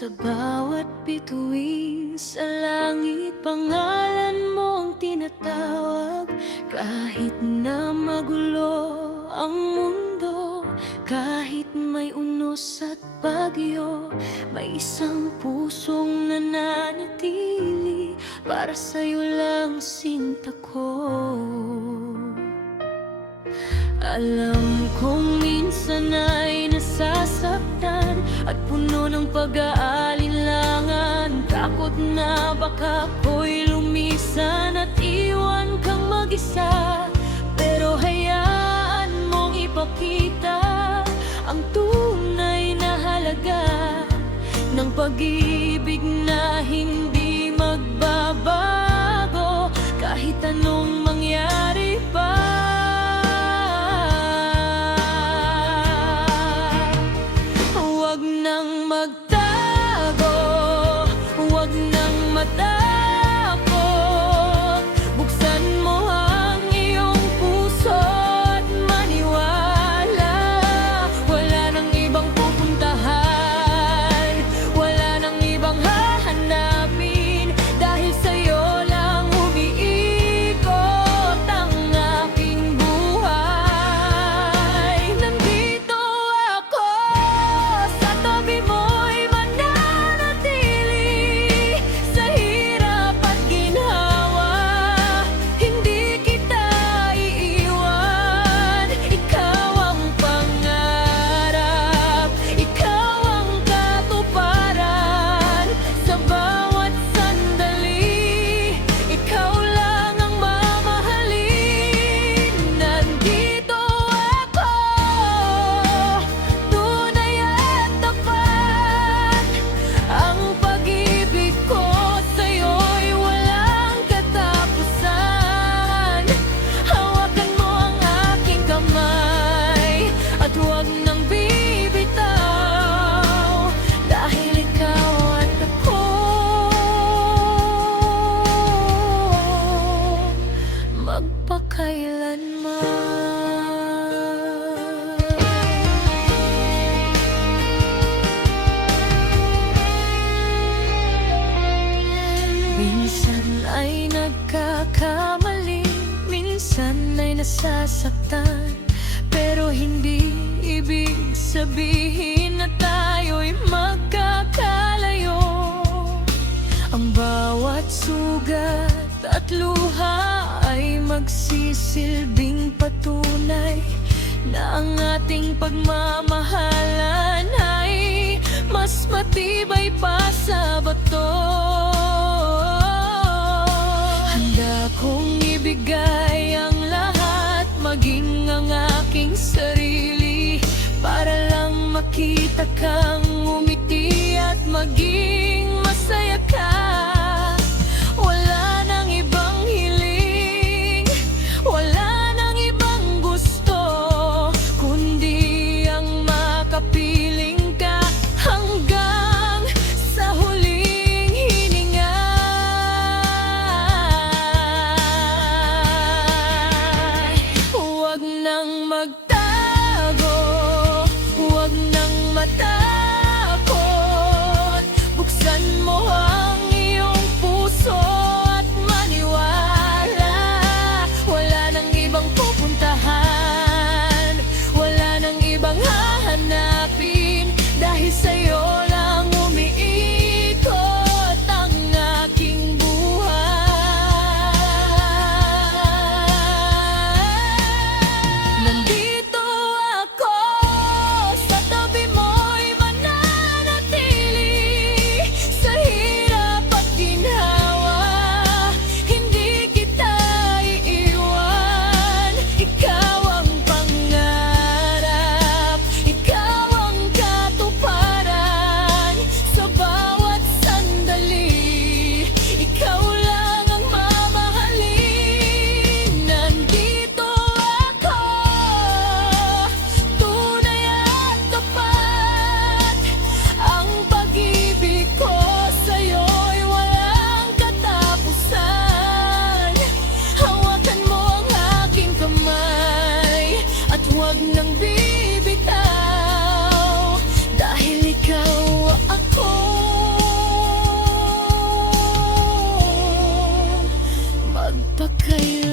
Sa bawat bituin sa langit, pangalan mo ang tinatawag. Kahit na magulo ang mundo, kahit may unos at bagyo, may isang pusong nananatili. Para sa'yo lang sinta ko. Alam kong minsan ay nasasaktan at puno ng pag-aalinlangan. Takot na baka ako'y lumisan at iwan kang mag-isa. Pero hayaan mong ipakita ang tunay na halaga ng pag-ibig na hindi magbabago kahit anong mangyari pa. Huwag nang magtago, huwag nang matakot. Buksan mo ang iyong puso at maniwala. Wala nang ibang pupuntahan, wala nang ibang hahanapin. Dahil sa'yo lang umiikot ang aking buhay. Nandito ako, sa tabi mo'y mananatili. Sa hirap at ginhawa, hindi kita iiwan. Ikaw ang pangarap, ikaw ang katuparan. Sa bawat sandali, ikaw lang ang mamahalin. Nandito ako, tunay at tapat. Ang pag-ibig ko sa'yo'y walang katapusan. Hawakan mo ang aking kamay at huwag nang bibitaw. Dahil ikaw at ako, magpakailanman. Minsan ay nagkakamali, minsan ay nasasaktan, pero hindi ibig sabihin na tayo'y magkakalayo. Ang bawat sugat at luha ay magsisilbing patunay na ang ating pagmamahalan ay mas matibay pa sa bato. Handa kong ibigay ang lahat, maging ang aking sarili, para lang makita kang umiti at maging masaya ka. Wala nang ibang hiling, wala nang ibang gusto, kundi ang makapiling ka hanggang sa huling hininga. Huwag nang magtago, huwag nang matakot. pa kailan